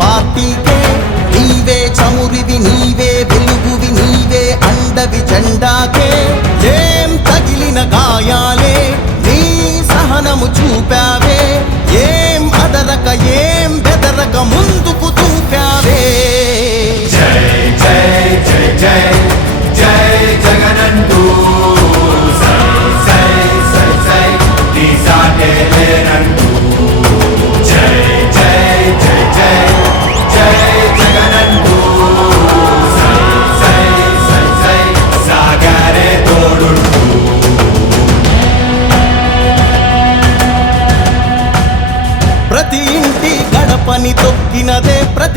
పార్టీకే నీవే చమురివి నీవే వెలుగువి నీవే అండవి జెండాకే. ఏం తగిలిన గాయాలే నీ సహనము చూపావే. ఏం అదరక ఏం బెదరక ముందుకు చూపావే జై జై జై జై జై జగనంటూ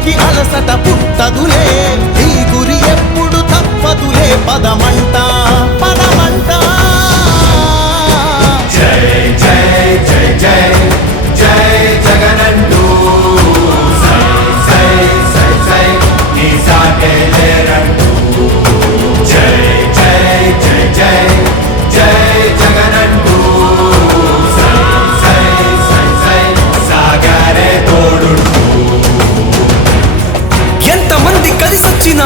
చదువుకి అలసట పుట్టదులే. ఈ గురి ఎప్పుడు తప్పదులే. పదమంట పదమంట. జై జై జై జై జై జగనంటూ. జై జై జై జై.